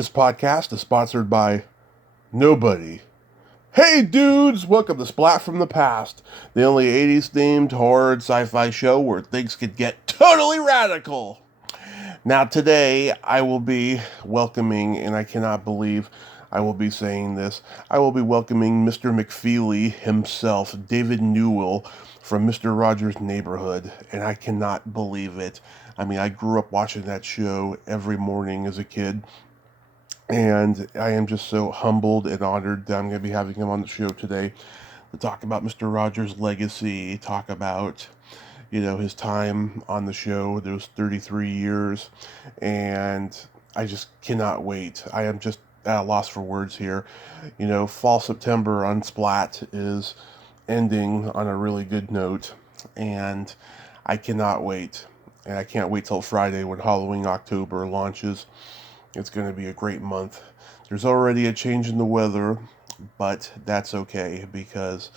This podcast is sponsored by nobody. Hey dudes, welcome to Splat from the Past, the only 80s themed horror and sci-fi show where things could get totally radical. Now today I will be welcoming, and I cannot believe I will be saying this, I will be welcoming Mr. McFeely himself, David Newell from Mr. Rogers' Neighborhood, and I cannot believe it. I mean, I grew up watching that show every morning as a kid. And I am just so humbled and honored that I'm going to be having him on the show today to talk about Mr. Rogers' legacy, talk about, his time on the show, those 33 years. And I just cannot wait. I am just at a loss for words here. Fall September on Splat is ending on a really good note. And I cannot wait. And I can't wait till Friday when Halloween October launches. It's going to be a great month. There's already a change in the weather, but that's okay because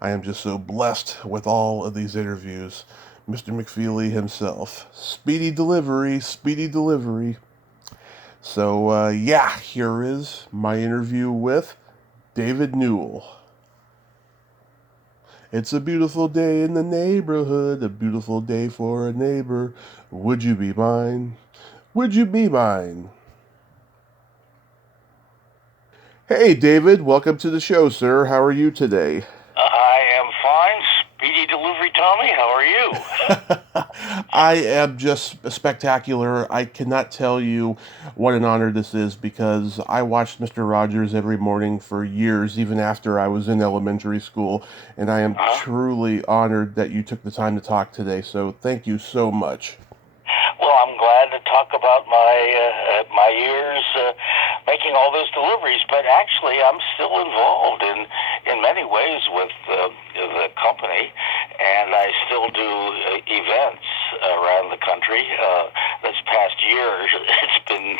I am just so blessed with all of these interviews. Mr. McFeely himself. Speedy delivery, speedy delivery. So, here is my interview with David Newell. It's a beautiful day in the neighborhood, a beautiful day for a neighbor. Would you be mine? Would you be mine? Hey, David, welcome to the show, sir. How are you today? I am fine. Speedy delivery, Tommy. How are you? I am just spectacular. I cannot tell you what an honor this is because I watched Mr. Rogers every morning for years, even after I was in elementary school, and I am truly honored that you took the time to talk today, so thank you so much. Well, I'm glad to talk about my years making all those deliveries, but actually I'm still involved in many ways with the company, and I still do events around the country. This past year, it's been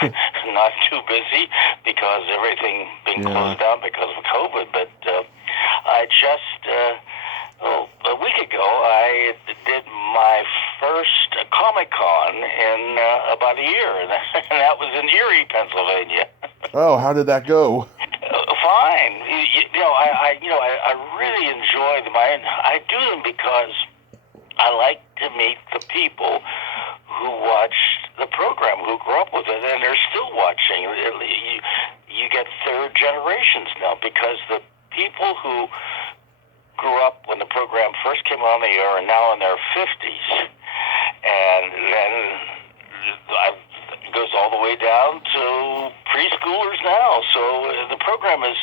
not too busy because everything been closed down because of COVID, but I just... a week ago, I did my first Comic-Con in about a year, and that was in Erie, Pennsylvania. Oh, how did that go? Fine. I really enjoy them. I do them because I like to meet the people who watched the program, who grew up with it, and they're still watching. You get third generations now because the people who grew up when the program first came on the air and now in their 50s. And then it goes all the way down to preschoolers now. So the program is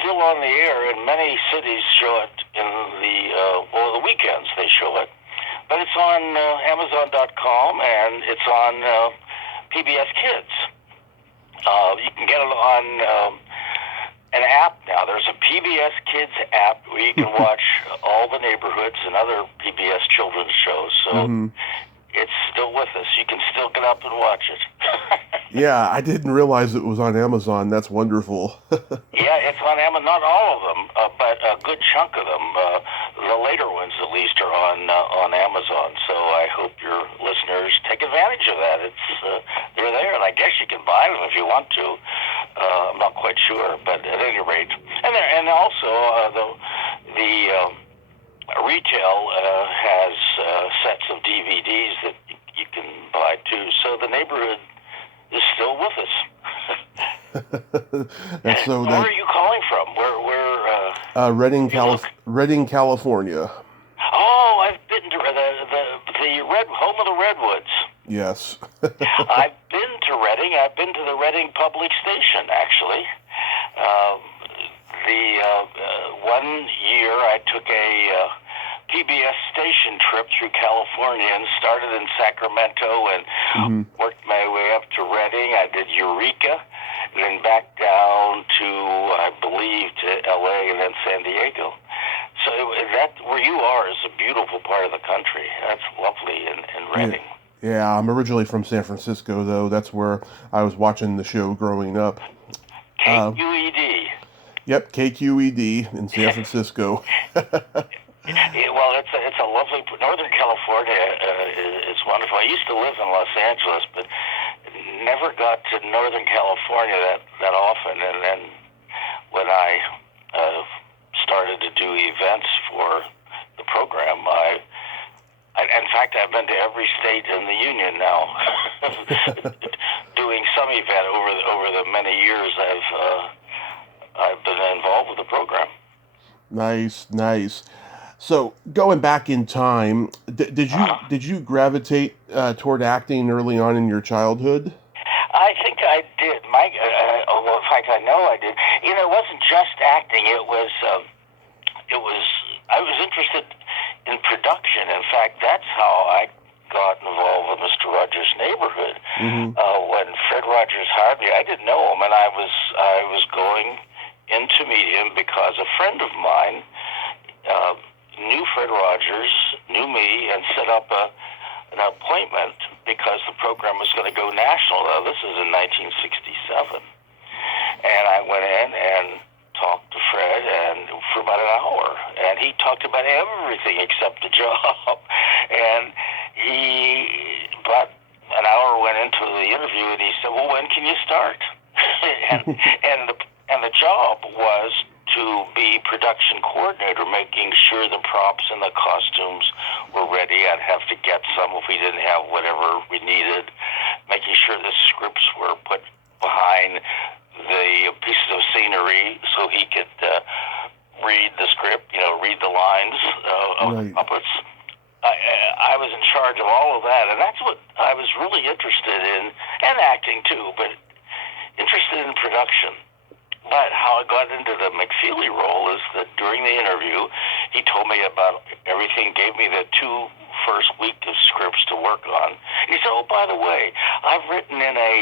still on the air, and many cities show it in the weekends they show it. But it's on Amazon.com, and it's on PBS Kids. You can get it on... an app now. There's a PBS Kids app where you can watch all the neighborhoods and other PBS children's shows. So it's still with us. You can still get up and watch it. Yeah, I didn't realize it was on Amazon. That's wonderful. Yeah, it's on Amazon. Not all of them, but a good chunk of them. The later ones, at least, are on Amazon. So I hope your listeners take advantage of that. They're there, and I guess you can buy them if you want to. I'm not quite sure, but at any rate, and also the retail has sets of DVDs that you can buy too. So the neighborhood is still with us. Where are you calling from? Where? Redding, California. Oh, I've been to the home of the Redwoods. Yes. I've been to Redding. I've been to the Redding Public Station, actually. One year I took a PBS station trip through California and started in Sacramento and worked my way up to Redding. I did Eureka, and then back down to, I believe, to L.A. and then San Diego. So that where you are is a beautiful part of the country. That's lovely in Redding. Yeah, I'm originally from San Francisco, though. That's where I was watching the show growing up. KQED. Yep, KQED in San Francisco. Well, it's a lovely... Northern California is wonderful. I used to live in Los Angeles, but never got to Northern California that often. And then when I started to do events for the program, in fact, I've been to every state in the union now, doing some event over the many years I've been involved with the program. Nice. So going back in time, did you gravitate toward acting early on in your childhood? I think I did, Mike. Well, in fact, I know I did. You know, it wasn't just acting. It was. I was interested in production. In fact, that's how I got involved with Mr. Rogers' Neighborhood. Mm-hmm. When Fred Rogers hired me, I didn't know him, and I was going in to meet him because a friend of mine knew Fred Rogers, knew me, and set up an appointment because the program was going to go national. This is in 1967. And I went in and talked to Fred for about an hour. And he talked about everything except the job. And about an hour went into the interview, and he said, well, when can you start? and the job was to be production coordinator, making sure the props and the costumes were ready. I'd have to get some if we didn't have whatever we needed, making sure the scripts were put behind the pieces of scenery so he could read the script, read the lines of the puppets. I was in charge of all of that, and that's what I was really interested in, and acting too, but interested in production. But how I got into the McFeely role is that during the interview, he told me about everything, gave me the first week of scripts to work on. He said, oh, by the way, I've written in a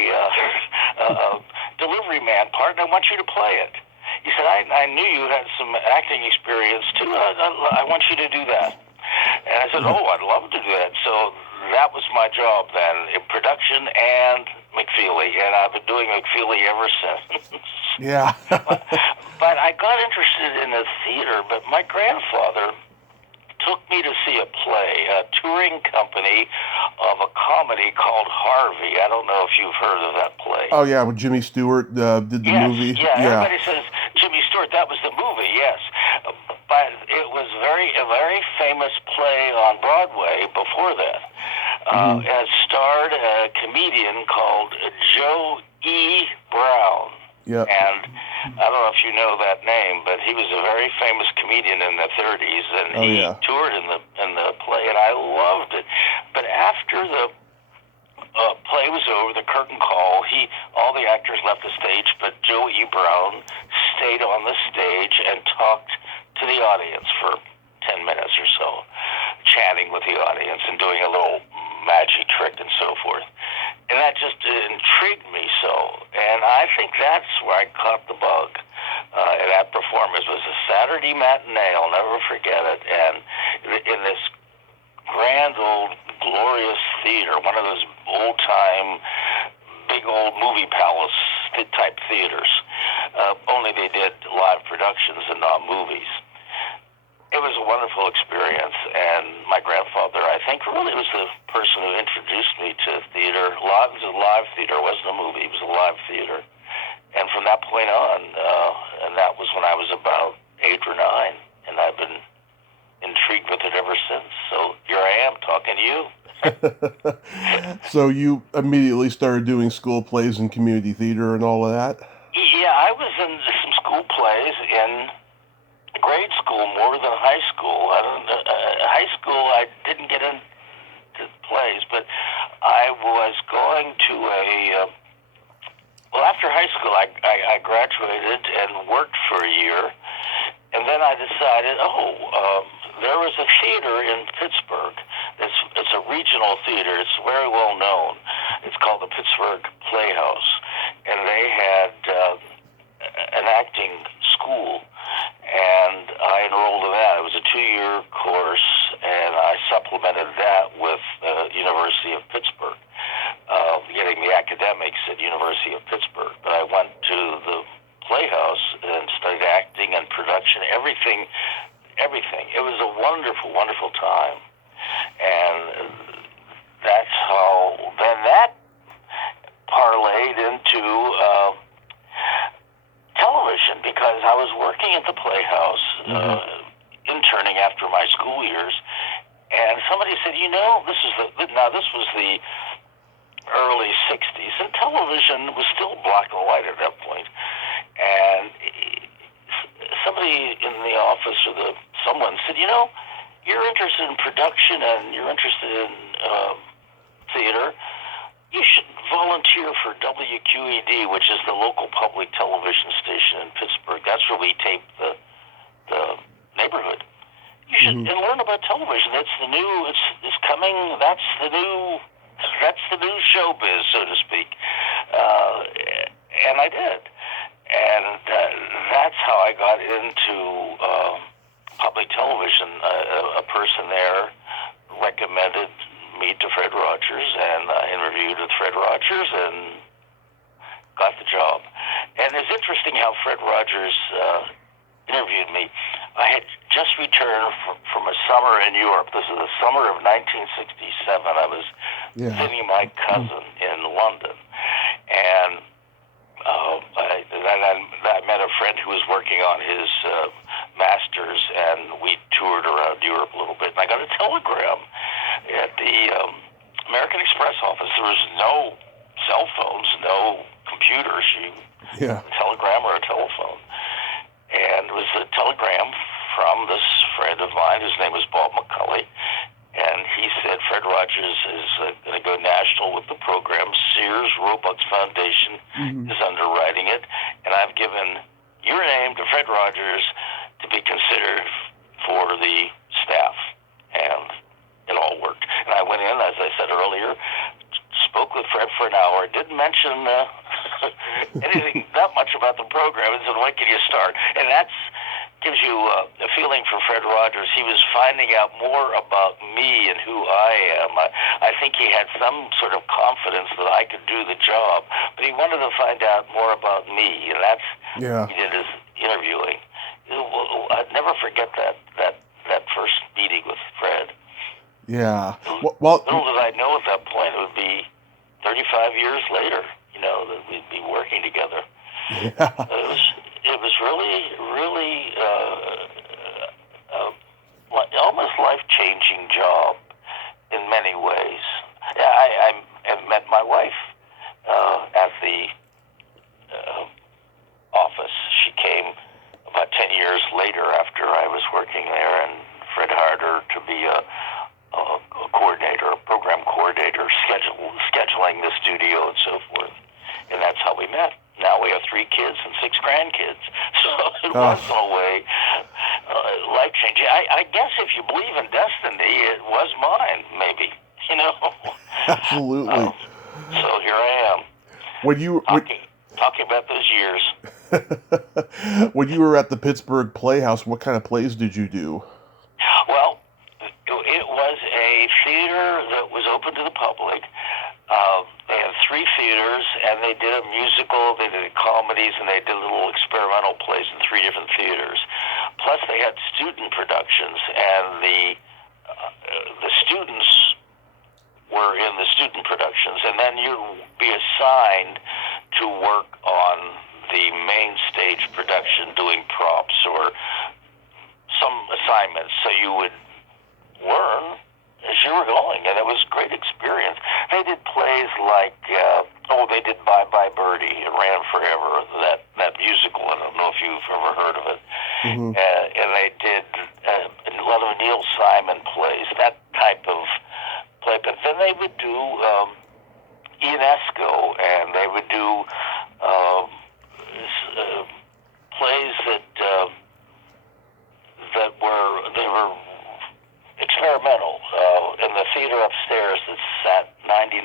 delivery man part, and I want you to play it. He said, I knew you had some acting experience, too. I want you to do that. And I said, oh, I'd love to do that. So that was my job then, in production and McFeely, and I've been doing McFeely ever since. Yeah. But I got interested in the theater, but my grandfather took me to see a play, a touring company of a comedy called Harvey. I don't know if you've heard of that play. Oh, yeah, when Jimmy Stewart did the movie. Yeah, everybody says Jimmy Stewart, that was the movie, yes. But it was a very famous play on Broadway before that. It starred a comedian called Joe E. Brown. Yeah. And I don't know if you know that name, but he was a very famous comedian in the 30s, and he toured in the play, and I loved it. But after the play was over, the curtain call, all the actors left the stage, but Joe E. Brown stayed on the stage and talked to the audience for 10 minutes or so, chatting with the audience and doing a little magic trick and so forth. And that just intrigued me so. And I think that's where I caught the bug. And that performance was a Saturday matinee. I'll never forget it. And in this grand old glorious theater, one of those old-time, big old movie palace type theaters. Only they did live productions and not movies. It was a wonderful experience, and my grandfather, I think, really was the person who introduced me to theater. It was a live theater. It wasn't a movie. It was a live theater. And from that point on, and that was when I was about 8 or 9, and I've been intrigued with it ever since. So here I am talking to you. So you immediately started doing school plays and community theater and all of that? Yeah, I was in some school plays in grade school more than high school. High school, I didn't get into plays, but I was going to after high school, I graduated and worked for a year, and then I decided, there was a theater in Pittsburgh. It's a regional theater. It's very well known. It's called the Pittsburgh Playhouse, and they had an acting school, and I enrolled in that. It was a 2-year course, and I supplemented that with University of Pittsburgh, getting the academics at University of Pittsburgh. But I went to the Playhouse and studied acting and production, everything. It was a wonderful, wonderful time, and that's how. Then that parlayed into television because I was working at the Playhouse, interning after my school years, and somebody said, this was the early 60s, and television was still black and white at that point, and somebody in the office or someone said, you're interested in production and you're interested in theater, you should volunteer for WQED, which is the local public television station in Pittsburgh. That's where we tape the neighborhood. You should and learn about television. That's the new. It's coming. That's the new showbiz, so to speak. And I did, and that's how I got into public television. A person there recommended me to Fred Rogers, and I interviewed with Fred Rogers and got the job. And it's interesting how Fred Rogers interviewed me. I had just returned from a summer in Europe. This is the summer of 1967. I was visiting my cousin in London, and I met a friend who was working on his master's, and we toured around Europe a little bit. And I got a telegram at the American Express office. There was no cell phones, no computers. A telegram or a telephone. And it was a telegram from this friend of mine. His name was Bob McCulley. And he said, Fred Rogers is going to go national with the program. Sears Roebuck Foundation is underwriting it. And I've given your name to Fred Rogers to be considered for the staff. And it all worked. And I went in, as I said earlier, spoke with Fred for an hour, didn't mention anything that much about the program, and said, when can you start? And that gives you a feeling for Fred Rogers. He was finding out more about me and who I am. I think he had some sort of confidence that I could do the job, but he wanted to find out more about me, and that's he did his interviewing. I'd never forget that first meeting with Fred. Yeah. Little did I know at that point it would be 35 years later, that we'd be working together. Yeah. It was really, really almost life-changing job in many ways. I met my wife at the office. She came about 10 years later after I was working there, and Fred hired her to be a coordinator, a program coordinator, scheduling the studio and so forth. And that's how we met. Now we have 3 kids and 6 grandkids. So it was, in a way, life-changing. I guess if you believe in destiny, it was mine, maybe. Absolutely. So here I am. When you talking about those years. When you were at the Pittsburgh Playhouse, what kind of plays did you do? Well, it was a theater that was open to the public. They had 3 theaters, and they did a musical, they did comedies, and they did little experimental plays in 3 different theaters. Plus, they had student productions, and the students were in the student productions, and then you'd be assigned to work on the main stage production, doing props or some assignments, so you would learn as you were going, and it was a great experience. They did plays like, they did Bye Bye Birdie. It ran forever, that musical. I don't know if you've ever heard of it. And they did a lot of Neil Simon plays, that type of play. But then they would do Ionesco, and they would do plays that were experimental. In the theater upstairs that sat 99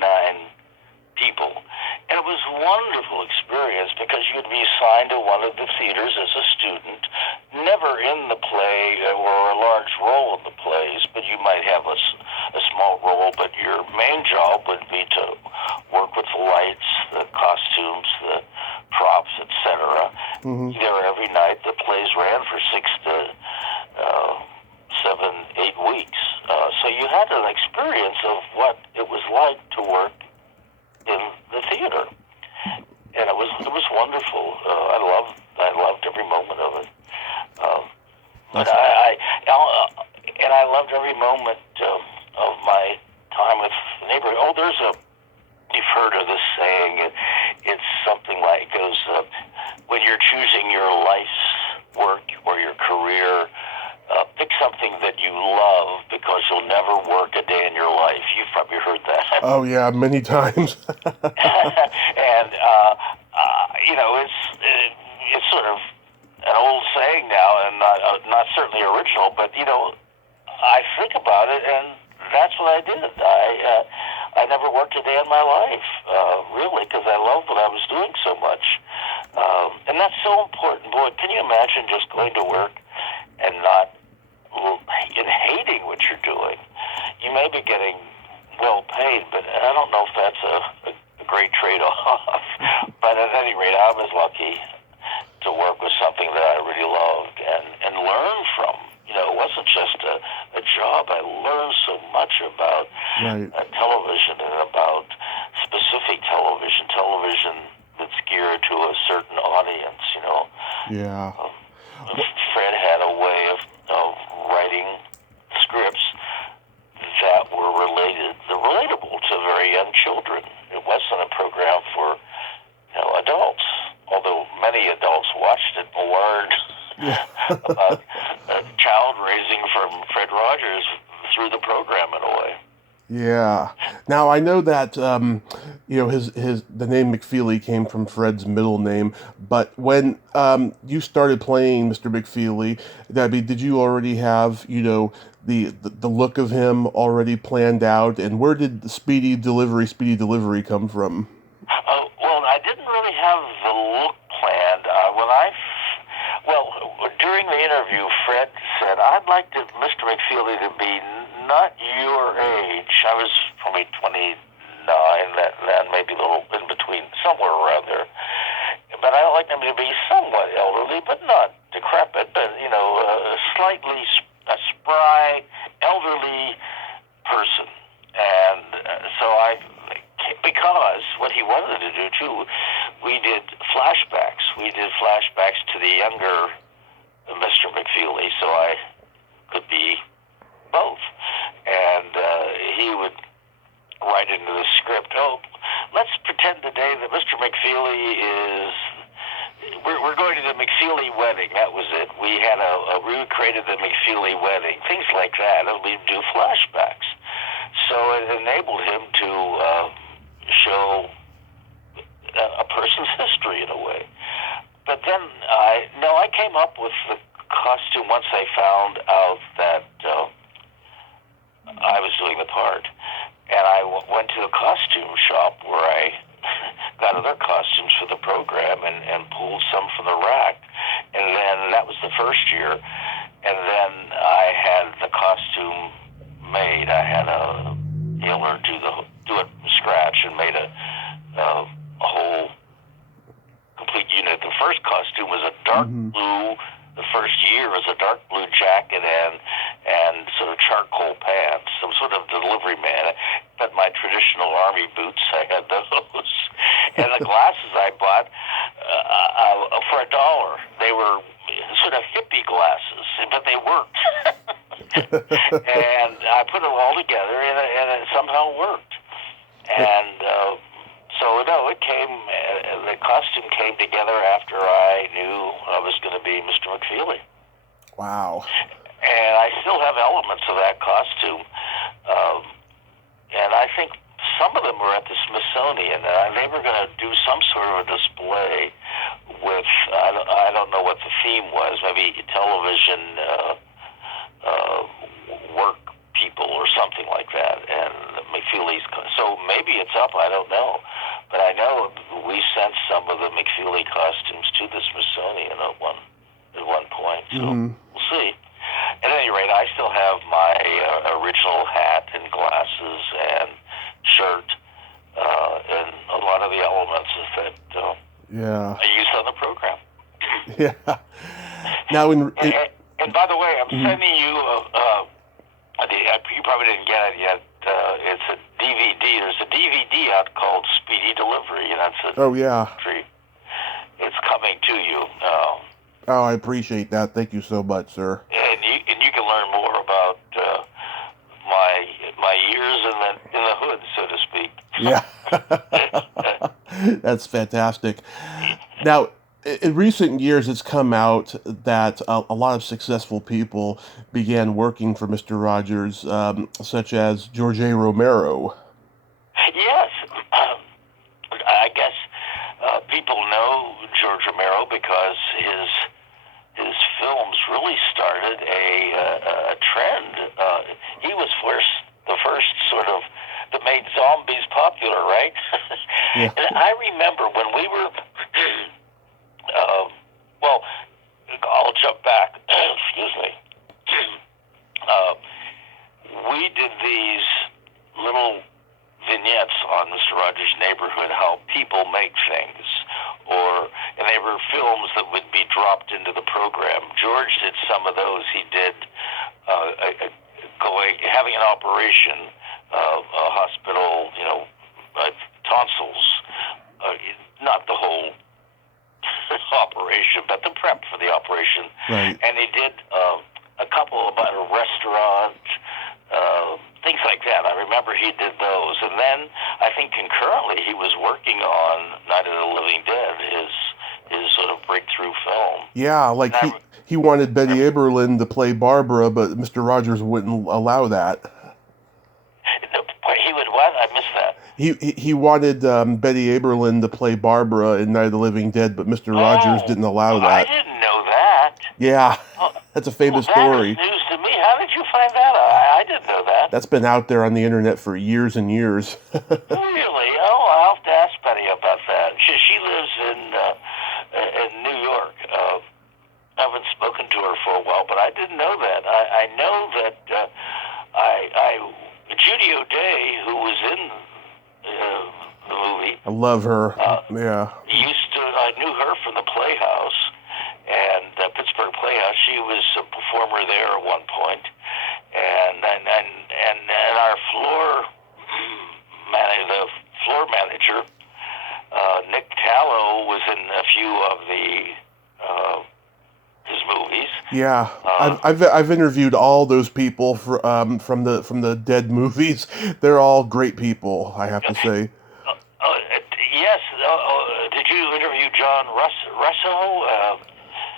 people. And it was a wonderful experience because you would be assigned to one of the theaters as a student, never in the play or a large role in the plays, but you might have a small role, but your main job would be to work with the lights, the costumes, the props, etc. There every night. The plays ran for 6 to 7, 8 weeks. So you had an experience of what it was like to work in the theater. and it was wonderful. I loved every moment of it. But I loved every moment of my time with the neighborhood. Oh, you've heard of this saying. It's something like goes, when you're choosing your life's work or your career, pick something that you love because you'll never work a day in your life. You've probably heard that. Oh yeah, many times. And it's sort of an old saying now, and not certainly original, but I think about it, and that's what I did. I never worked a day in my life, really, because I loved what I was doing so much, and that's so important. Boy, can you imagine just going to work and hating what you're doing? You may be getting well paid, but I don't know if that's a great trade-off. But at any rate, I was lucky to work with something that I really loved and learn from. It wasn't just a job. I learned so much about television and about specific television that's geared to a certain audience. Yeah. Fred had a way of writing scripts that were relatable to very young children. It wasn't a program for adults, although many adults watched it and learned about child raising from Fred Rogers through the program in a way. Yeah. Now I know that the name McFeely came from Fred's middle name, but when you started playing Mr. McFeely, did you already have the look of him already planned out, and where did the Speedy Delivery come from? Well, I didn't really have the look planned. During the interview, Fred said, "I'd like Mr. McFeely to be not your age." I was probably 29, then maybe a little in between, somewhere around there. But I like him to be somewhat elderly, but not decrepit, but, slightly a spry, elderly person. And because what he wanted to do, too, we did flashbacks. We did flashbacks to the younger Mr. McFeely, so I could be both. And he would write into the script, let's pretend today that Mr. McFeely is... We're going to the McFeely wedding. That was it. We recreated the McFeely wedding. Things like that. And we'd do flashbacks. So it enabled him to show a person's history in a way. But then I came up with the costume once I found out that I was doing the part. And I went to a costume shop where I got other costumes for the program and pulled some from the rack. And then that was the first year. And then I had the costume made. I had learned to do it from scratch and made a whole complete unit. The first costume was a dark blue. The first year was a dark blue jacket and sort of charcoal pants, some sort of delivery man. But my traditional army boots, I had those. And the glasses I bought for $1. They were sort of hippie glasses, but they worked. And I put them all together, and it somehow worked. And the costume came together after I knew I was going to be Mr. McFeely. Wow. And I still have elements of that costume. And I think some of them were at the Smithsonian. They were going to do some sort of a display with, I don't know what the theme was, maybe television work people or something like that. And McFeely's, so maybe it's up, I don't know. But I know we sent some of the McFeely costumes to the Smithsonian at one point. So we'll see. At any rate, I still have my original hat and glasses and shirt and a lot of the elements that I used on the program. Yeah. Now, and by the way, I'm sending you you probably didn't get it yet. It's a DVD. There's a DVD out called Speedy Delivery, and that's a Oh, yeah. treat. It's coming to you. Oh, I appreciate that. Thank you so much, sir. And you can learn more about my years in the hood, so to speak. Yeah. That's fantastic. Now, in recent years, it's come out that a lot of successful people began working for Mr. Rogers, such as George A. Romero. Yes, I guess people know George Romero because his films really started a trend. He was the first sort of that made zombies popular, right? Yeah. And I remember when we were, well, I'll jump back. Excuse me. We did these little vignettes on Mr. Rogers' Neighborhood, how people make things, and they were films that would be dropped into the program. George did some of those. He did having an operation, a hospital, tonsils, not the whole operation, but the prep for the operation. Right. And he did a couple about a restaurant, things like that. I remember he did those. And then I think concurrently he was working on Night of the Living Dead, his sort of breakthrough film. Yeah, like he wanted Betty Aberlin to play Barbara, but Mr. Rogers wouldn't allow that. He would what? I missed that. He wanted Betty Aberlin to play Barbara in Night of the Living Dead, but Mr. Rogers didn't allow that. I didn't know that. Yeah, that's a famous story. That is news to me. How did you find that out? I didn't know that. That's been out there on the internet for years and years. Really? Oh, I'll have to ask Betty about that. She lives in New York. I haven't spoken to her for a while, but I didn't know that. I know that Judy O'Day, who was in the movie. I love her. Yeah. I knew her from the Playhouse and Pittsburgh Playhouse. She was a performer there at one point, and our the floor manager, Nick Tallow, was in a few of his movies. Yeah, I've interviewed all those people from the Dead movies. They're all great people, I have to say. Yes. Did you interview John Russo?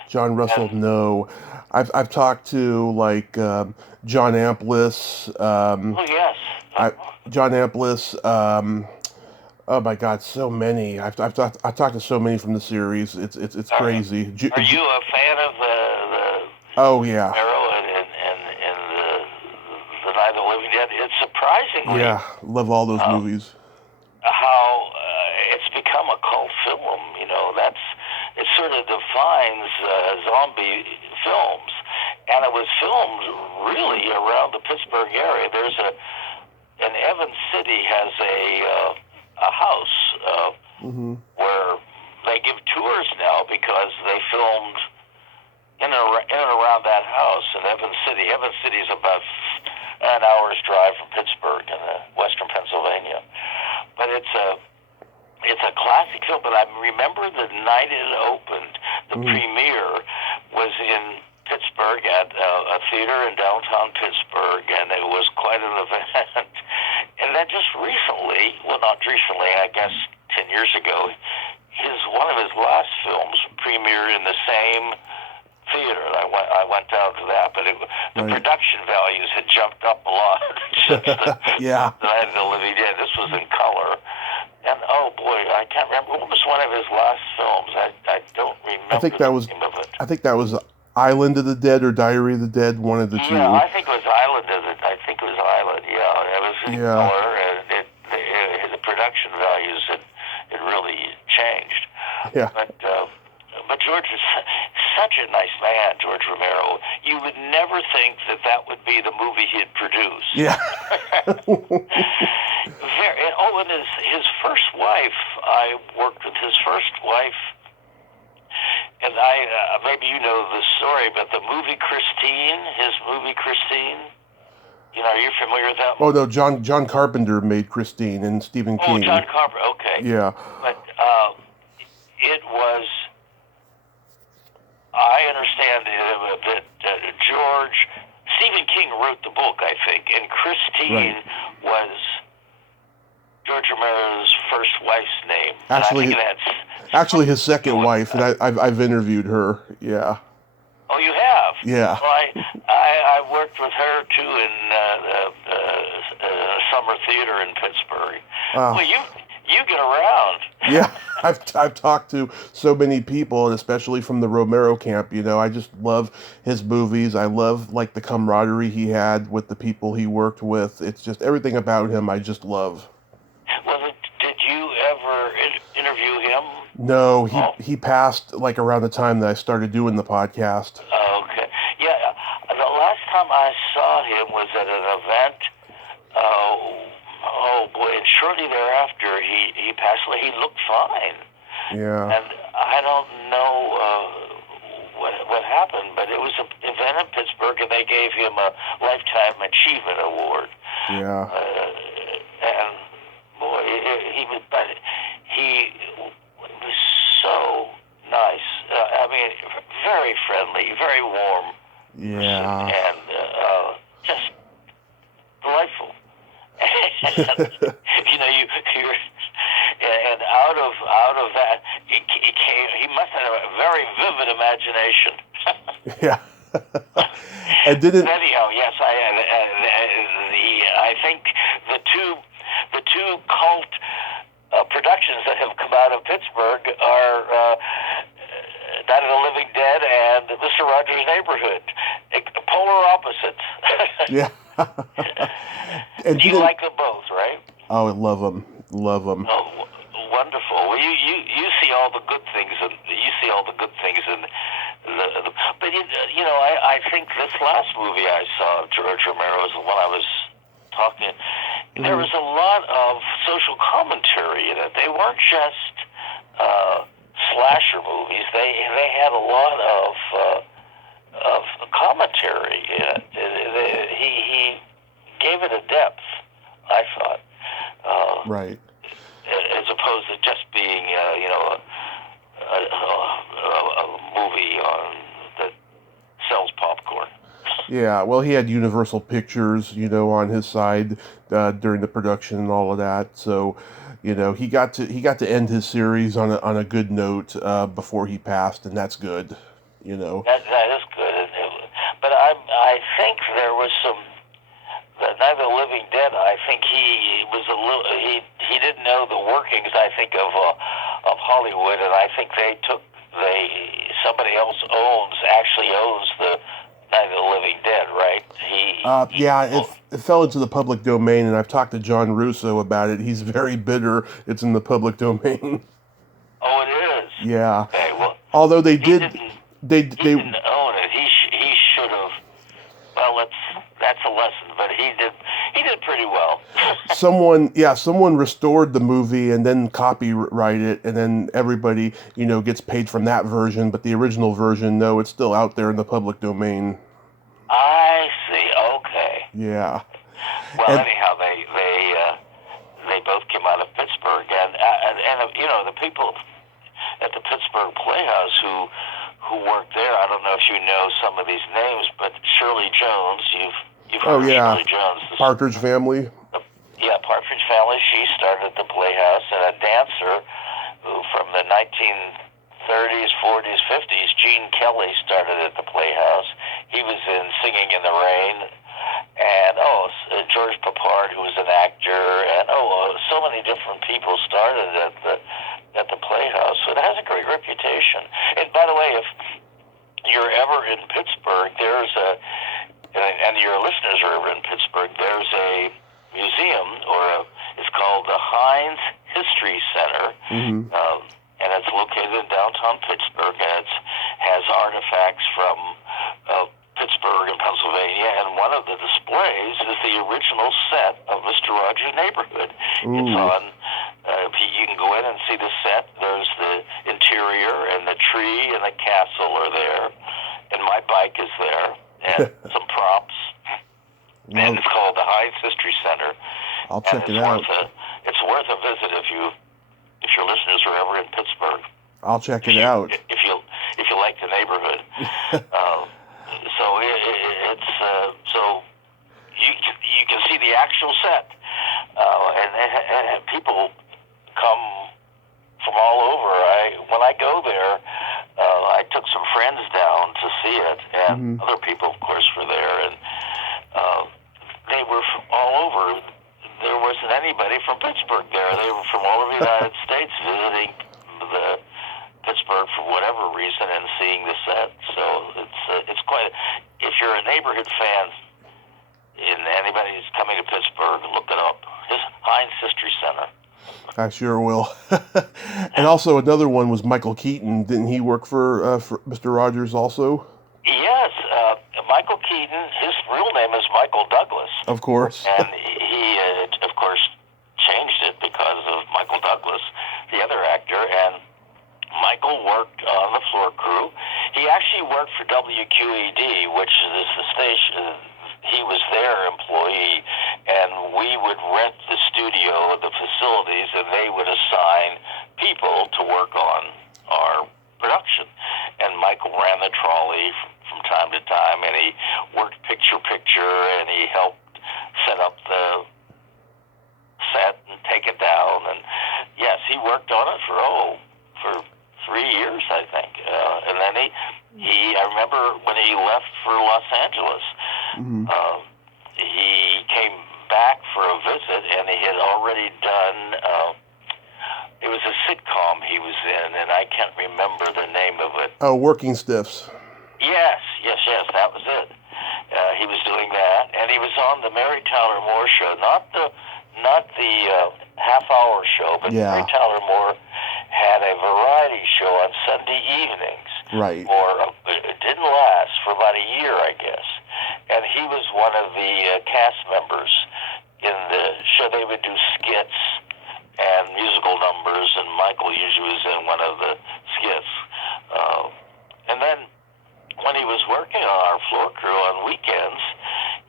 John Russell, no. I've talked to like John Amplis. Oh yes. John Amplis. Oh my God, so many. I've talked to so many from the series. It's crazy. Are you a fan of the Oh yeah. Romero and the Night of the Living Dead? It's surprisingly love all those movies. How it's become a cult film. It sort of defines zombie films, and it was filmed really around the Pittsburgh area. There's in Evans City has a house where they give tours now because they filmed in and around that house in Evans City. Evans City is about an hour's drive from Pittsburgh in western Pennsylvania. But it's a classic film. But I remember the night it opened, the premiere was in Pittsburgh at a theater in downtown Pittsburgh, and it was quite an event. And then just recently, well, not recently, I guess 10 years ago, one of his last films premiered in the same theater. I went down to that, but the production values had jumped up a lot since the Night of the Living Dead. This was in color. And oh boy, I can't remember. What was one of his last films? I don't remember the name of it. I think that was Island of the Dead or Diary of the Dead, one of the two. Yeah, I think it was Island of the I think it was Island, yeah. It was in color, and the production values had really changed. Yeah. But George is such a nice man, George Romero. You would never think that would be the movie he'd produce. Yeah. And his first wife, I worked with his first wife, and maybe you know the story, but his movie Christine. Are you familiar with that? Oh no, John Carpenter made Christine and Stephen King. Oh, John Carpenter. Okay. Yeah. But it was. I understand that Stephen King wrote the book, I think, and Christine was George Romero's first wife's name. Actually, his second wife, and I've interviewed her. Yeah. Oh, you have? Yeah. Well, I worked with her too in summer theater in Pittsburgh. Well, you get around. Yeah, I've talked to so many people, and especially from the Romero camp. I just love his movies. I love the camaraderie he had with the people he worked with. It's just everything about him I just love. Well, did you ever interview him? No, he passed around the time that I started doing the podcast. Okay. Yeah, the last time I saw him was at an event. Oh boy! And shortly thereafter, he passed away. He looked fine. Yeah. And I don't know what happened, but it was an event in Pittsburgh, and they gave him a Lifetime Achievement Award. Yeah. And boy, he was so nice. I mean, very friendly, very warm. Yeah. And just delightful. And out of that, he must have a very vivid imagination. Yeah. And didn't. Anyhow, yes, I think the two cult productions that have come out of Pittsburgh are Night of the Living Dead and Mr. Rogers' Neighborhood. Polar opposites. Yeah. And you like them both, right? Oh, I love them. Love them. Oh, wonderful. Well, you see all the good things, and but I think this last movie I saw of George Romero is the one I was talking. Mm-hmm. There was a lot of social commentary in it. They weren't just slasher movies. They had a lot of commentary in it. He gave it a depth, I thought. Right. As opposed to just being, a movie that sells popcorn. Yeah, well, he had Universal Pictures, on his side during the production and all of that. So, he got to end his series on a good note before he passed, and that's good. That is good. But I think there was some. The Night of the Living Dead, I think he was he didn't know the workings, I think, of Hollywood, and I think somebody else actually owns the Night of the Living Dead, right? Yeah, it fell into the public domain, and I've talked to John Russo about it. He's very bitter it's in the public domain. Oh, it is? Yeah. Okay, well, although they didn't own it. He should have. Well, that's a lesson, but he did pretty well. Someone restored the movie and then copyrighted it, and then everybody, gets paid from that version, but the original version, no, it's still out there in the public domain. I see. Okay. Yeah. Well, anyhow, they both came out of Pittsburgh, and the people at the Pittsburgh Playhouse who worked there. I don't know if you know some of these names, but Shirley Jones, you've heard of Shirley Jones. Partridge Family. Partridge Family. She started the Playhouse, and a dancer who from the 1930s, 40s, 50s, Gene Kelly started at the Playhouse. He was in Singing in the Rain, and George Papard, who was an actor, and so many different people started at the Playhouse. So it has a great reputation. And by the way, if you're ever in Pittsburgh, and your listeners are ever in Pittsburgh, there's a museum, it's called the Heinz History Center, and it's located in downtown Pittsburgh, and it has artifacts from Pittsburgh and Pennsylvania, and one of the displays is the original set of Mr. Rogers' Neighborhood. Ooh. It's on, you can go in and see the set. There's the interior, and the tree and the castle are there, and my bike is there, and some props. And it's called the Heinz History Center. I'll check it out. It's worth a visit if your listeners are ever in Pittsburgh. I'll check it out. If you like the neighborhood. So you can see the actual set, and people come from all over. When I go there, I took some friends down to see it, and other people, of course, were there, and they were from all over. There wasn't anybody from Pittsburgh there. They were from all over the United States visiting the Pittsburgh for whatever reason and seeing the set. So it's quite. If you're a neighborhood fan, and anybody's coming to Pittsburgh, look it up. Heinz History Center. I sure will. And also another one was Michael Keaton. Didn't he work for Mr. Rogers also? Yes, Michael Keaton. His real name is Michael Douglas. Of course. And he, of course, changed it because of Michael Douglas, the other actor. And Michael worked on the floor crew. He actually worked for WQED, which is the station. He was their employee, and we would rent the studio, the facilities, and they would assign people to work on our production. And Michael ran the trolley from time to time, and he worked picture, and he helped set up the set and take it down. And yes, he worked on it for 3 years, I think. And then I remember when he left for Los Angeles, he came back for a visit, and he had already done, it was a sitcom he was in, and I can't remember the name of it. Oh, Working Stiffs. Yes, that was it. He was doing that, and he was on the Mary Tyler Moore show, not the half-hour show, but Mary Tyler Moore had a variety show on Sunday evenings. Right. It didn't last for about a year, I guess. And he was one of the cast members in the show. They would do skits and musical numbers, and Michael usually was in one of the skits. And then when he was working on our floor crew on weekends,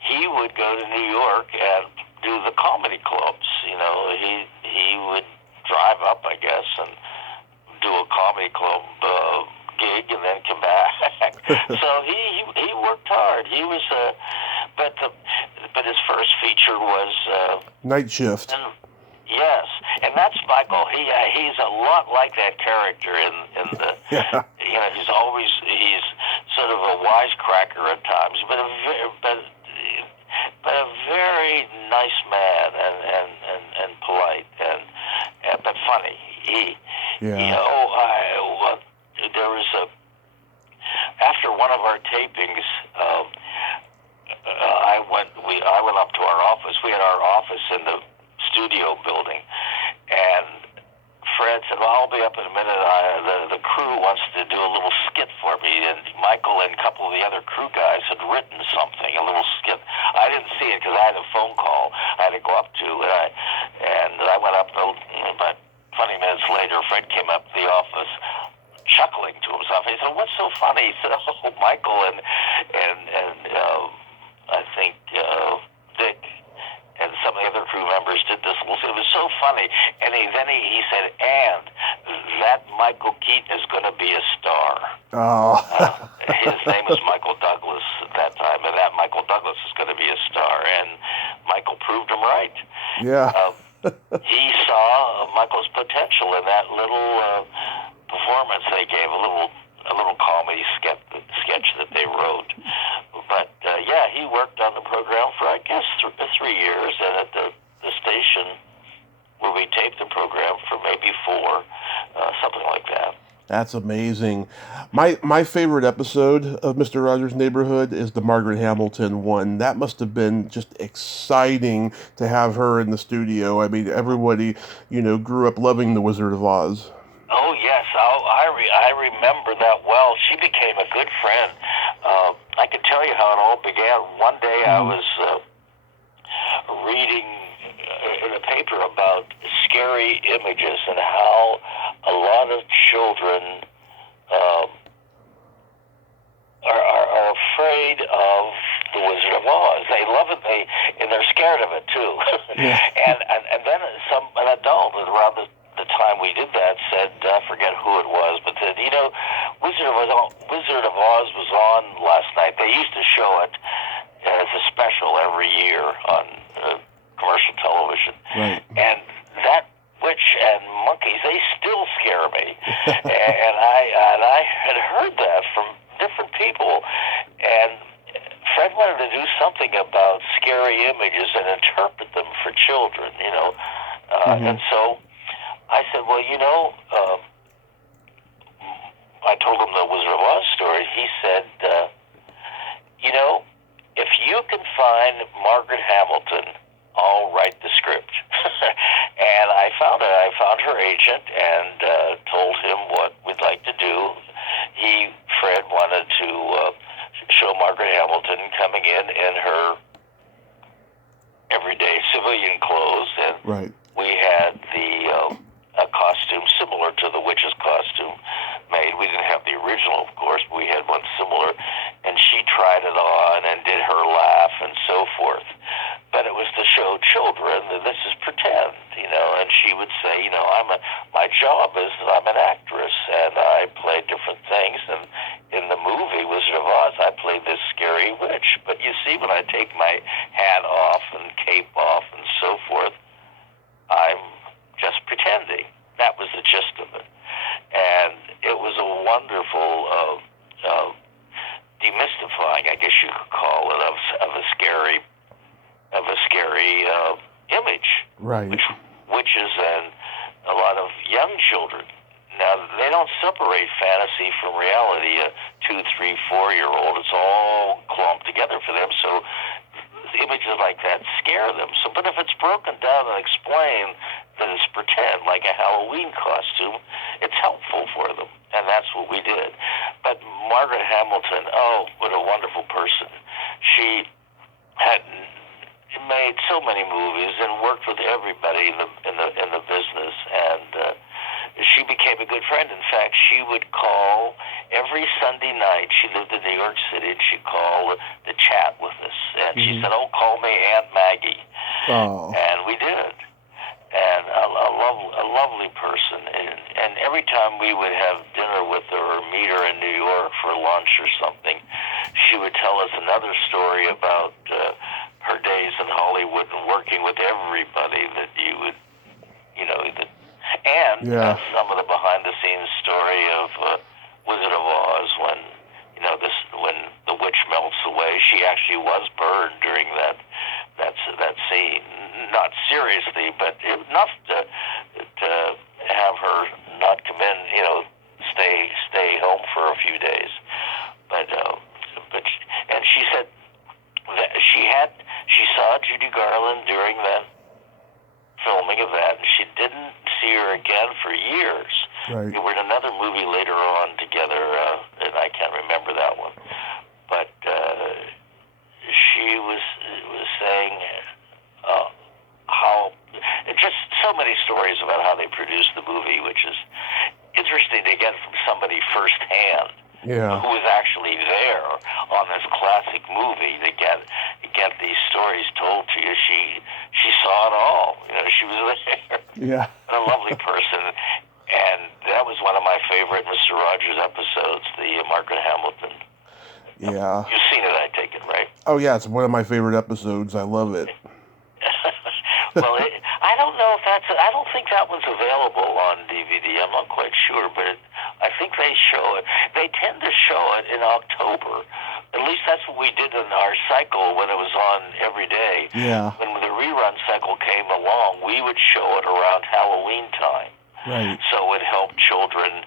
he would go to New York and do the comedy clubs. He would drive up, I guess, and do a comedy club gig and then come back. So he worked hard. He was but his first feature was Night Shift. Yes, and that's Michael. He's a lot like that character in the. Yeah. He's sort of a wisecracker at times, but a very nice man and polite but funny. There was after one of our tapings, I went up to our office. We had our office in the studio building, and Fred said, "Well, I'll be up in a minute. The crew wants to do a little skit for me." And Michael and a couple of the other crew guys had written something, a little skit. I didn't see it because I had a phone call I had to go up to, and I went up. About 20 minutes later, Fred came up to the office, chuckling to himself. He said, "What's so funny?" He said, "Oh, Michael and I think Dick and some of the other crew members did this. It was so funny." And then he said, "And that Michael Keaton is going to be a star." Oh. His name was Michael Douglas at that time, and that Michael Douglas is going to be a star. And Michael proved him right. Yeah. He saw Michael's potential in that little performance they gave, a little comedy sketch that they wrote. But he worked on the program for, I guess, 3 years, and at the station where we taped the program for maybe 4, something like that. That's amazing. My favorite episode of Mr. Rogers' Neighborhood is the Margaret Hamilton one. That must have been just exciting to have her in the studio. I mean, everybody, grew up loving The Wizard of Oz. Oh, yes. I remember that well. She became a good friend. I can tell you how it all began. One day I was reading in a paper about scary images and how a lot of children are afraid of The Wizard of Oz. They love it. scared of it too. Yeah. and then an adult around the time we did that said, I forget who it was, but said, Wizard of Oz was on last night. They used to show it as a special every year on commercial television. Right. And that witch and monkeys, they still scare me. and I had heard that from different people, and Fred wanted to do something about scary images and interpret them for children, and so I said, well, I told him the Wizard of Oz story. He said, if you can find Margaret Hamilton, I'll write the script. And I found it. I found her agent and told him what we'd like to do. Fred, wanted to show Margaret Hamilton coming in her everyday civilian clothes, and right. we had a costume similar to the witch's costume made. We didn't have the original, of course, but we had one similar, and she tried it on and did her laugh and so forth. But it was to show children that this is pretend, and she would say, my job is that I'm an actress, and I play different things, and in the movie Wizard of Oz, I played this scary witch. But you see, when I take my hat off and cape off and so forth, I'm just pretending. That was the gist of it. And it was a wonderful demystifying, I guess you could call it, of a scary image. Right. Which witches and a lot of young children. Now, they don't separate fantasy from reality. A 2, 3, 4-year-old, it's all clumped together for them. So images like that scare them. So, but if it's broken down and explained that it's pretend, like a Halloween costume, it's helpful for them. And that's what we did. But Margaret Hamilton, oh, what a wonderful person. She had made so many movies and worked with everybody in the business, and she became a good friend. In fact, she would call every Sunday night. She lived in New York City, and she'd call to chat with us. And she said, "Oh, call me Aunt Maggie." Oh. And we did. And a lovely person. And every time we would have dinner with her or meet her in New York for lunch or something, she would tell us another story about her days in Hollywood and working with everybody that you would, and some of the behind-the-scenes story of Wizard of Oz when the witch melts away. She actually was burned during that scene. Not seriously, but enough to have her not come in, stay home for a few days. But she said that she saw Judy Garland during that filming of that, and she didn't see her again for years. Right. We were in another movie later on together, and I can't remember that one. But she was saying how just so many stories about how they produced the movie, which is interesting to get from somebody firsthand. Yeah. Who was actually there on this classic movie to get these stories told to you. She saw it all. She was there. Yeah. A lovely person. And that was one of my favorite Mr. Rogers episodes, the Margaret Hamilton. Yeah. You've seen it, I take it, right? Oh, yeah, it's one of my favorite episodes. I love it. Well, I don't know if I don't think that one's available on DVD. I'm not quite sure, but I think they show it. They tend to show it in October. At least that's what we did in our cycle when it was on every day. Yeah. When the rerun cycle came along, we would show it around Halloween time. Right. So it helped children,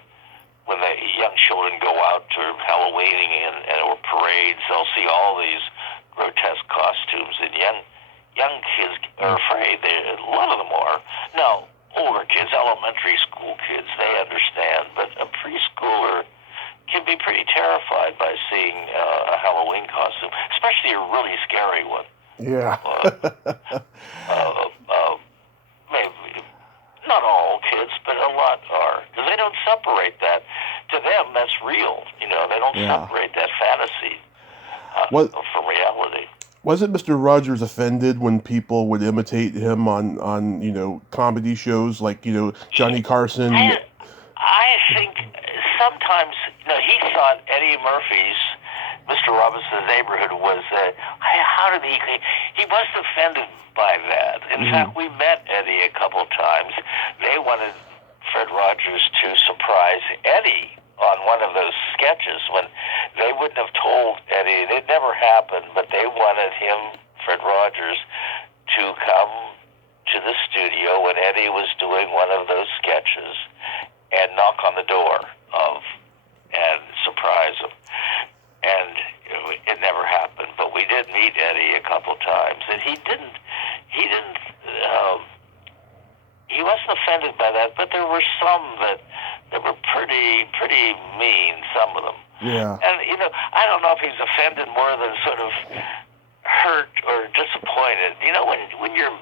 when the young children go out to Halloweening or parades, they'll see all these grotesque costumes, and young kids are afraid. A lot of them are. Now, older kids, elementary school kids, they understand, but a preschooler can be pretty terrified by seeing a Halloween costume, especially a really scary one. Yeah. Maybe not all kids, but a lot are, because they don't separate that. To them, that's real. They don't separate that fantasy from reality. Wasn't Mr. Rogers offended when people would imitate him on comedy shows like Johnny Carson? I think sometimes he thought Eddie Murphy's Mr. Robinson's Neighborhood was how did he was offended by that. In fact, we met Eddie a couple times. They wanted Fred Rogers to surprise Eddie on one of those sketches when they wouldn't have told Eddie. It never happened, but they wanted him, Fred Rogers, to come to the studio when Eddie was doing one of those sketches and knock on the door and surprise him. And it never happened, but we did meet Eddie a couple times, and he wasn't offended by that, but there were some that were pretty mean, some of them. Yeah. And, I don't know if he's offended more than sort of hurt or disappointed. When you're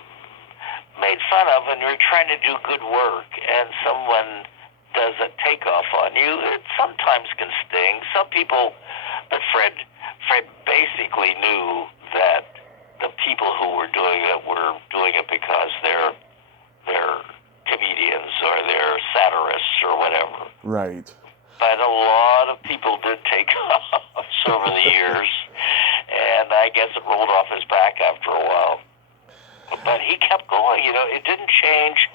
made fun of and you're trying to do good work and someone does a takeoff on you, it sometimes can sting. Some people, but Fred basically knew that the people who were doing it because they're comedians or they're satirists or whatever. Right. But a lot of people did take off over the years, and I guess it rolled off his back after a while. But he kept going. It didn't change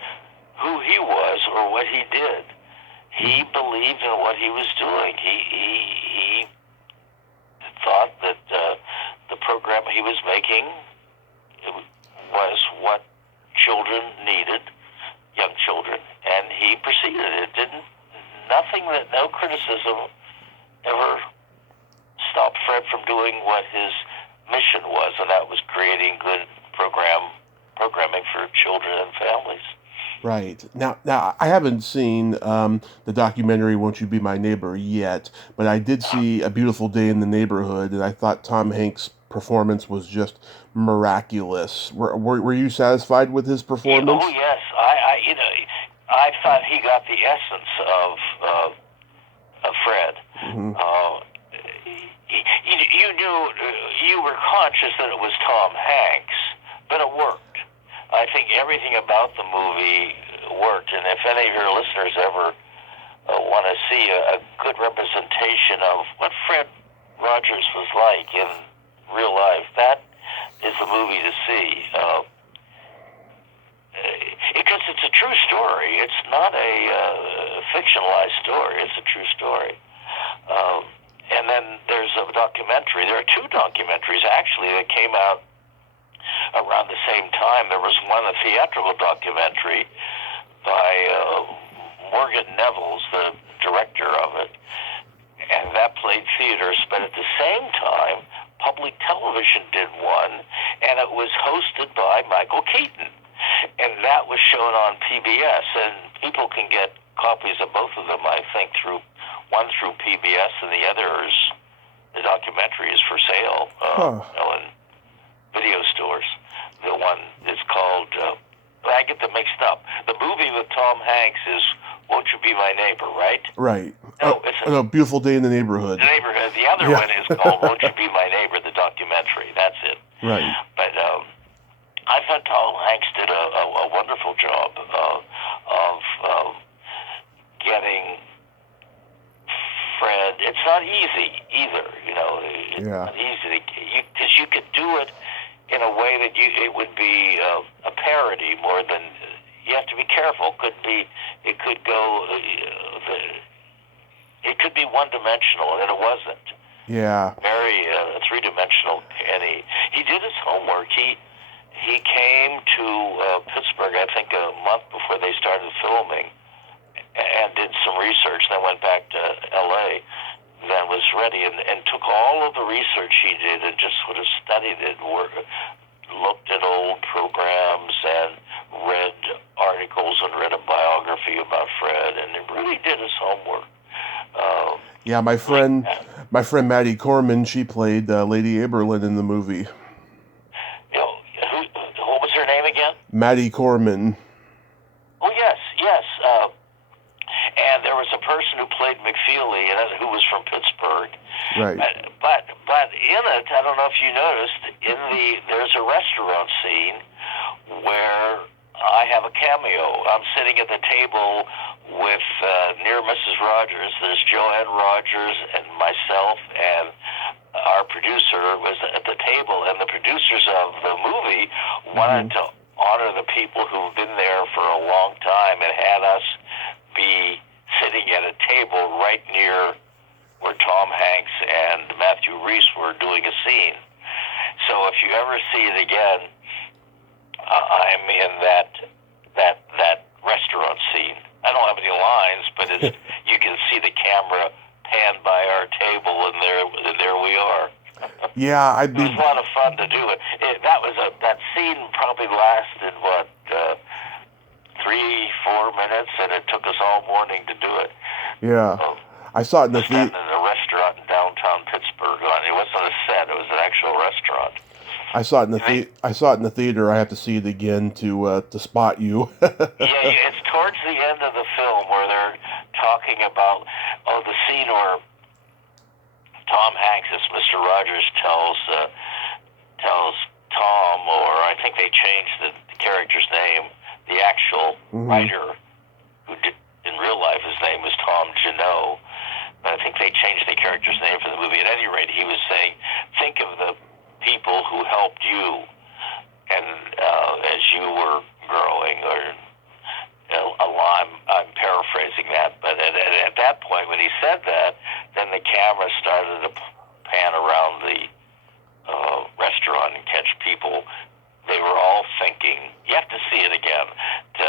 who he was or what he did. He believed in what he was doing. He thought that the program he was making was what children needed, young children, and he proceeded. No criticism ever stopped Fred from doing what his mission was, and that was creating good programming for children and families. Right. Now I haven't seen the documentary "Won't You Be My Neighbor" yet, but I did see A Beautiful Day in the Neighborhood, and I thought Tom Hanks' performance was just miraculous. Were you satisfied with his performance? Oh yes, I thought he got the essence of Fred. Mm-hmm. You knew, you were conscious that it was Tom Hanks, but it worked. I think everything about the movie worked, and if any of your listeners ever want to see a good representation of what Fred Rogers was like in real life, that is the movie to see. Because it's a true story. It's not a fictionalized story. It's a true story. And then there's a documentary. There are two documentaries, actually, that came out around the same time. There was one, a theatrical documentary by Margaret Hamilton, the director of it, and that played theaters. But at the same time, public television did one, and it was hosted by Michael Keaton, and that was shown on PBS. And people can get copies of both of them, I think, one through PBS, and the documentary is for sale in video stores. The one is called, I get them mixed up. The movie with Tom Hanks is Won't You Be My Neighbor, right? Right. No, A Beautiful Day in the Neighborhood. The Neighborhood. The other one is called Won't You Be My Neighbor, the documentary. That's it. Right. But I thought Tom Hanks did a wonderful job of getting Fred. It's not easy either, It's not easy because you could do it in a way that it would be a parody more than. You have to be careful. It could go. It could be one-dimensional, and it wasn't. Yeah. Very three-dimensional, and he did his homework. He came to Pittsburgh, I think, a month before they started filming, and did some research. Then went back to L.A. Then was ready and took all of the research he did and just sort of studied it, looked at old programs and read articles and read a biography about Fred, and really did his homework. Yeah, my friend Maddie Corman, she played Lady Aberlin in the movie. What was her name again? Maddie Corman. Oh yes. And there was a person who played McFeely, and who was from Pittsburgh. Right. But in it, I don't know if you noticed, there's a restaurant scene where I have a cameo. I'm sitting at the table with near Mrs. Rogers. There's Joanne Rogers and myself, and our producer was at the table. And the producers of the movie wanted to honor the people who've been there for a long time and had us be sitting at a table right near where Tom Hanks and Matthew Rhys were doing a scene. So if you ever see it again, I'm in that restaurant scene. I don't have any lines, but you can see the camera pan by our table, and there we are. Yeah, It was a lot of fun to do it. That scene probably lasted 3-4 minutes, and it took us all morning to do it. Yeah. I saw it in the theater. In a restaurant in downtown Pittsburgh. It wasn't a set; it was an actual restaurant. I saw it in the theater. I have to see it again to spot you. Yeah, it's towards the end of the film where they're talking about the scene where Tom Hanks, as Mr. Rogers, tells Tom, or I think they changed the character's name. The actual writer, who in real life his name was Tom Janot, but I think they changed the character's name for the movie. At any rate, he was saying, think of the people who helped you, and as you were growing, or I'm paraphrasing that, but at that point when he said that, then the camera started to pan around the restaurant and catch people. They were all thinking, you have to see it again to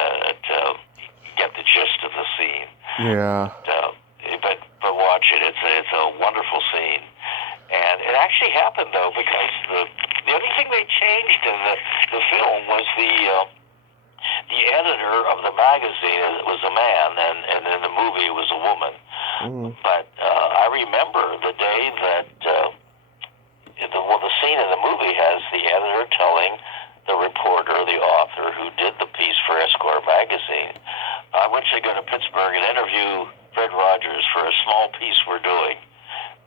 get the gist of the scene. Yeah. But watch it. It's a wonderful scene. And it actually happened, though, because the only thing they changed in the film was the editor of the magazine was a man, and in the movie it was a woman. But I remember the day that the scene in the movie has the editor telling the reporter, the author who did the piece for Esquire magazine, I want you to go to Pittsburgh and interview Fred Rogers for a small piece we're doing.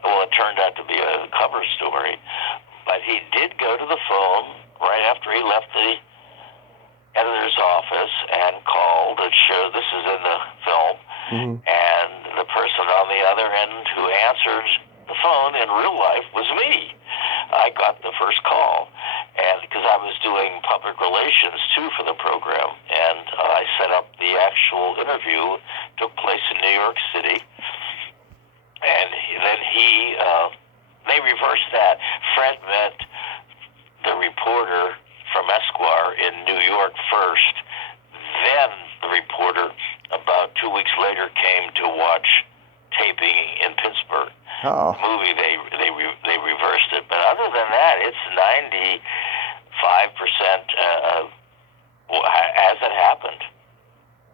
Well, it turned out to be a cover story, but he did go to the phone right after he left the editor's office and called and showed this is in the film, and the person on the other end who answered the phone in real life was me. I got the first call, and because I was doing public relations too for the program, and I set up the actual interview. Took place in New York City, and then they reversed that. Fred met the reporter from Esquire in New York first. Then the reporter, about 2 weeks later, came to watch taping in Pittsburgh. Oh. The movie, they reversed it. But other than that, it's 95% as it happened.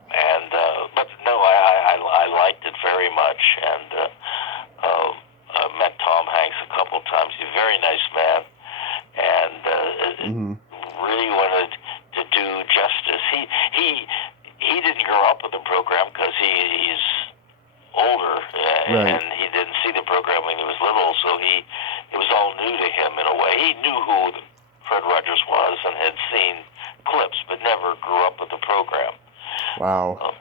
And but no, I liked it very much, and I met Tom Hanks a couple times. He's a very nice man, and really wanted to do justice. He didn't grow up with the program because he's older, and he didn't see the program when he was little, so it was all new to him in a way. He knew who Fred Rogers was and had seen clips, but never grew up with the program. Wow.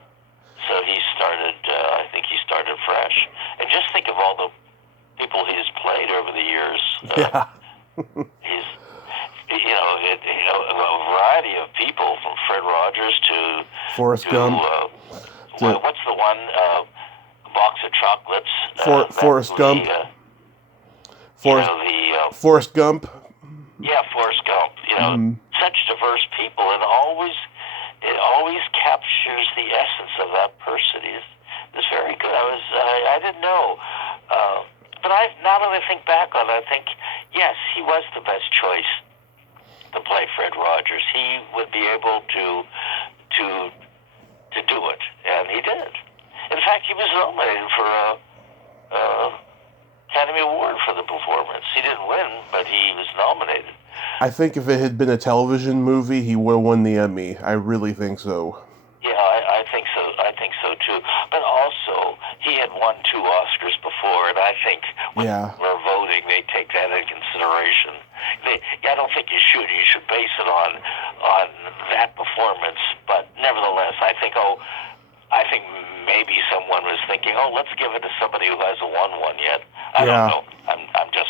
So he started, I think he started fresh. And just think of all the people he's played over the years. Yeah. He's, a variety of people, from Fred Rogers to Forrest Gump. What's the one? Box of chocolates. Forrest Gump. Forrest Gump. Yeah, Forrest Gump. Such diverse people, and it always captures the essence of that person. It's very good. I didn't know, but now that I think back on it, I think yes, he was the best choice to play Fred Rogers. He would be able to do it, and he did. In fact, he was nominated for a Academy Award for the performance. He didn't win, but he was nominated. I think if it had been a television movie, he would have won the Emmy. I really think so. Yeah, I think so. I think so too. But also, he had won 2 Oscars before, and I think when we're voting, they take that into consideration. I don't think you should. You should base it on that performance. But nevertheless, I think maybe someone was thinking, let's give it to somebody who hasn't won one yet. I don't know. I'm just.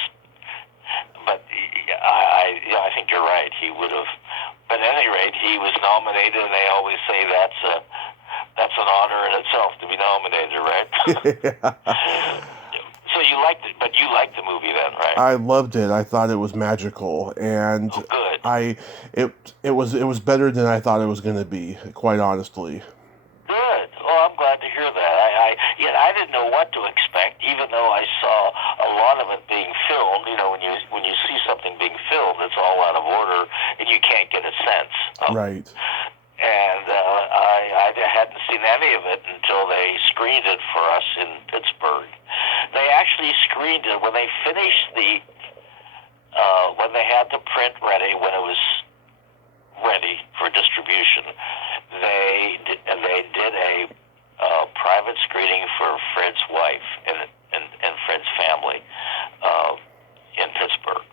But I think you're right. He would have. But at any rate, he was nominated, and they always say that's an honor in itself to be nominated, right? So you liked it, but you liked the movie then, right? I loved it. I thought it was magical, and good. It was better than I thought it was going to be, quite honestly. Good. Well, I'm glad to hear that. I didn't know what to expect, even though I saw a lot of it being filmed. When you see something being filmed, it's all out of order, and you can't get a sense of it. Right. And I hadn't seen any of it until they screened it for us in Pittsburgh. They actually screened it when they finished when they had the print ready, when it was ready for distribution. They did a private screening for Fred's wife and Fred's family in Pittsburgh.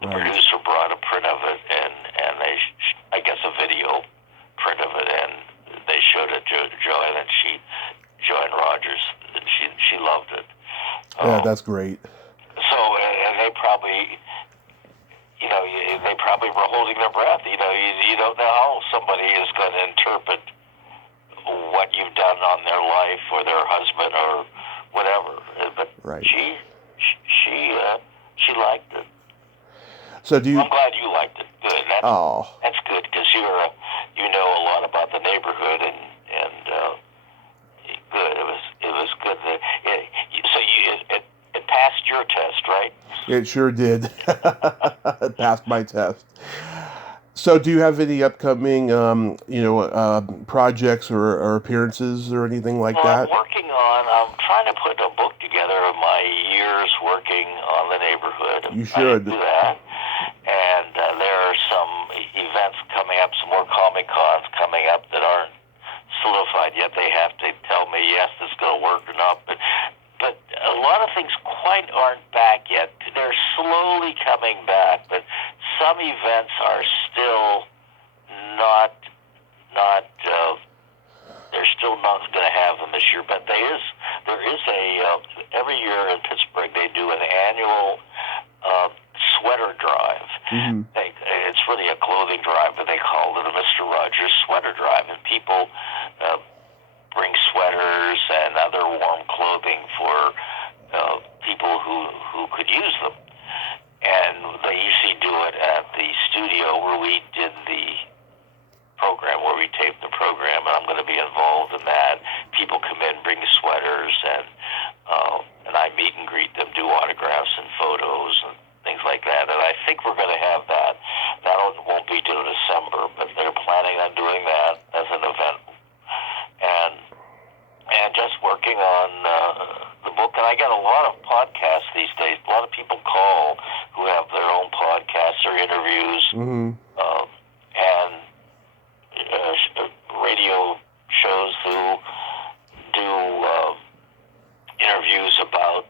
The producer brought a print of it, and they, I guess, a video print of it, and they showed it to Joanne, and Joanne Rogers, and she loved it. Yeah, that's great. So, and they probably, they probably were holding their breath. You don't know how somebody is going to interpret what you've done on their life or their husband or whatever. But she liked it. So do you? I'm glad you liked it. Good. That's good, because you know a lot about the neighborhood, and good. It was good. So it passed your test, right? It sure did. It passed my test. So do you have any upcoming, projects or appearances or anything like that? I'm trying to put a book together of my years working on the neighborhood. You should. I do that. And there are some events coming up, some more Comic Cons coming up that aren't solidified yet. They have to tell me, yes, this is going to work or not. But a lot of things quite aren't back yet. They're slowly coming back, but some events are still not they're still not going to have them this year. But there is every year in Pittsburgh they do an annual sweater drive. Mm-hmm. It's really a clothing drive, but they call it a Mr. Rogers sweater drive, and people bring sweaters and other warm clothing for people who could use them. And they usually do it at the studio where we did the program, where we taped the program, and I'm going to be involved in that. People come in, bring sweaters, and I meet and greet them, do autographs and photos and things like that. And I think we're going to have that. That won't be till December, but they're planning on doing that as an event. And just working on the book. And I got a lot of podcasts these days. A lot of people call who have their own podcasts or interviews, and radio shows who do interviews about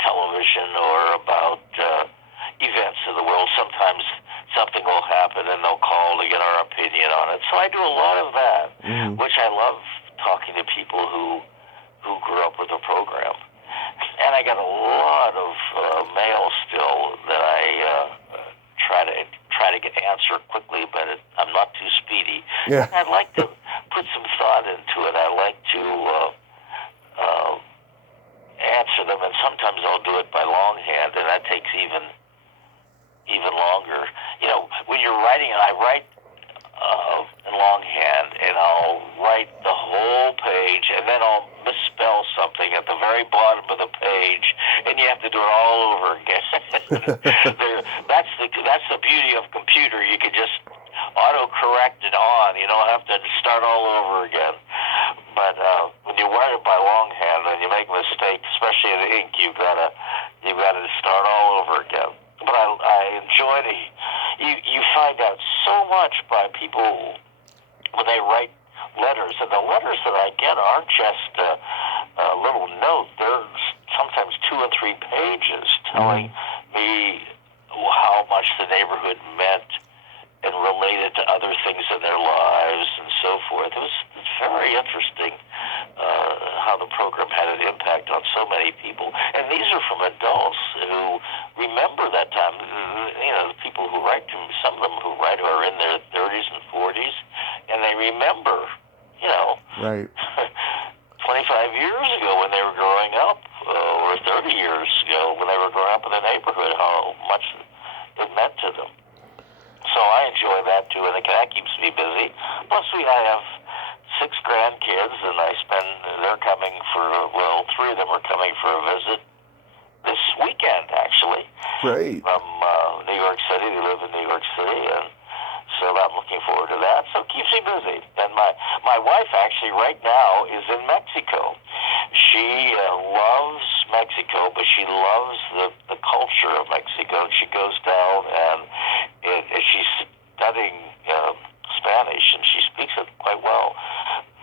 television or about events in the world. Sometimes something will happen and they'll call to get our opinion on it. So I do a lot of that, which I love, talking to people who grew up with the program. And I got a lot of mail still that I try to get answered quickly, but I'm not too speedy. Yeah. I'd like to put some thought into it. I like to answer them, and sometimes I'll do it by longhand, and that takes even longer. When you're writing, I write in longhand, and I'll write the whole page, and then I'll misspell something at the very bottom of the page, and you have to do it all over again. That's the beauty of computer. You can just auto-correct it on. You don't have to start all over again. But when you write it by longhand and you make a mistake, especially in ink, you've got to start all over again. But I enjoy it. You find out so much by people when they write letters, and the letters that I get aren't just a little note. sometimes 2 and 3 pages telling me how much the neighborhood meant and related to other things in their lives and so forth. It's very interesting how the program had an impact on so many people. And these are from adults who remember that time. You know, the people who write to me, some of them who write are in their 30s and 40s, and they remember, you know, right. 25 years ago when they were growing up, or 30 years ago when they were growing up in the neighborhood, how much it meant to them. So I enjoy that too, and that keeps me busy. Plus, I have 6 grandkids, and they're coming for, 3 of them are coming for a visit this weekend, actually. Great. From New York City. They live in New York City, and so I'm looking forward to that. So it keeps me busy. And my wife actually right now is in Mexico. She loves Mexico, but she loves the culture of Mexico. And she goes down and she's studying Spanish, and she speaks it quite well.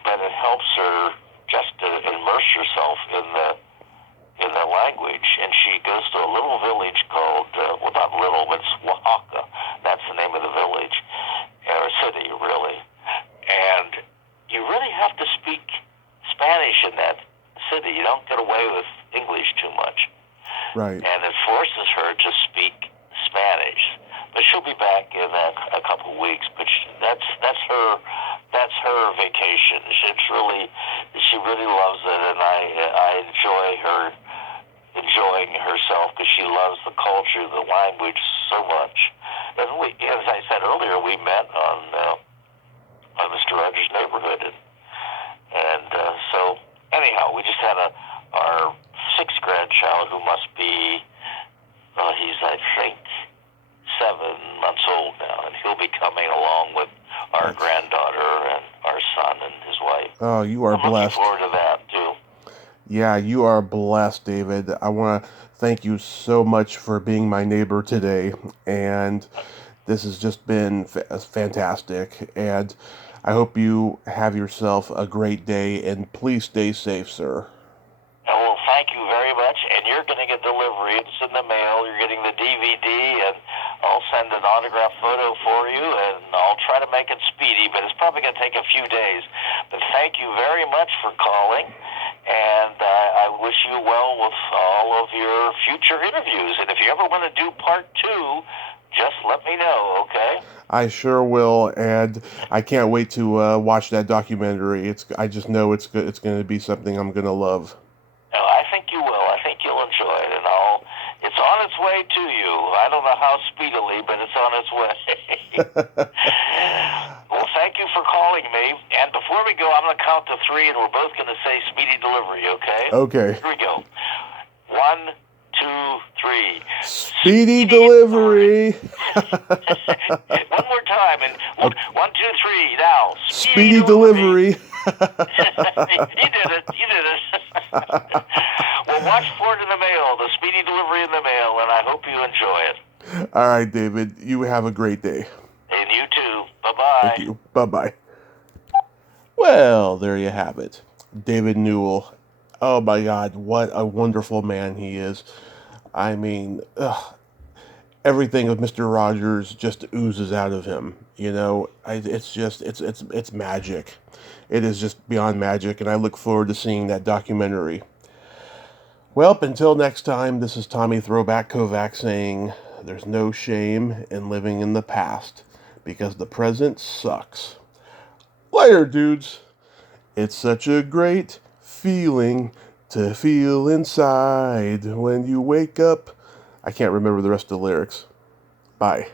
But it helps her just to immerse herself in the language. And she goes to a little village called, not little, but it's Oaxaca. That's the name of the village, or city, really. And you really have to speak Spanish in that city. You don't get away with English too much. Right. And it forces her to speak Spanish. But she'll be back in a couple of weeks. But that's her vacation. She really loves it, and I enjoy her enjoying herself because she loves the culture, the language so much. And as I said earlier, we met on Mr. Rogers' neighborhood, and so anyhow, we just had our 6th grandchild, who must be he's, I think, 7 months old now, and he'll be coming along with our granddaughter and our son and his wife. Oh, you are blessed. I'm looking forward to that too. Yeah, you are blessed, David. I want to thank you so much for being my neighbor today, and this has just been fantastic, and I hope you have yourself a great day, and please stay safe, sir. Well, thank you very much, and you're getting a delivery. It's in the mail. You're getting the DVD, and I'll send an autographed photo for you, and I'll try to make it speedy, but it's probably going to take a few days. But thank you very much for calling, and I wish you well with all of your future interviews. And if you ever want to do part 2, just let me know, okay? I sure will, and I can't wait to watch that documentary. I just know it's going to be something I'm going to love. I think you will. I think you'll enjoy it, and it's on its way to you. I don't know how speedily, but it's on its way. Well, thank you for calling me. And before we go, I'm going to count to 3, and we're both going to say speedy delivery, okay? Okay. Here we go. 1, 2, 3. Speedy delivery. One more time, and 1, 2, 3. Now, speedy delivery. You did it. Well, watch for it in the mail, the speedy delivery in the mail, and I hope you enjoy it. All right, David. You have a great day. And you too. Bye-bye. Thank you. Bye-bye. Well, there you have it. David Newell. Oh, my God. What a wonderful man he is. I mean, everything of Mr. Rogers just oozes out of him. You know, it's magic. It is just beyond magic, and I look forward to seeing that documentary. Well, until next time, this is Tommy Throwback Kovac saying, there's no shame in living in the past, because the present sucks. Later, dudes. It's such a great feeling to feel inside when you wake up. I can't remember the rest of the lyrics. Bye.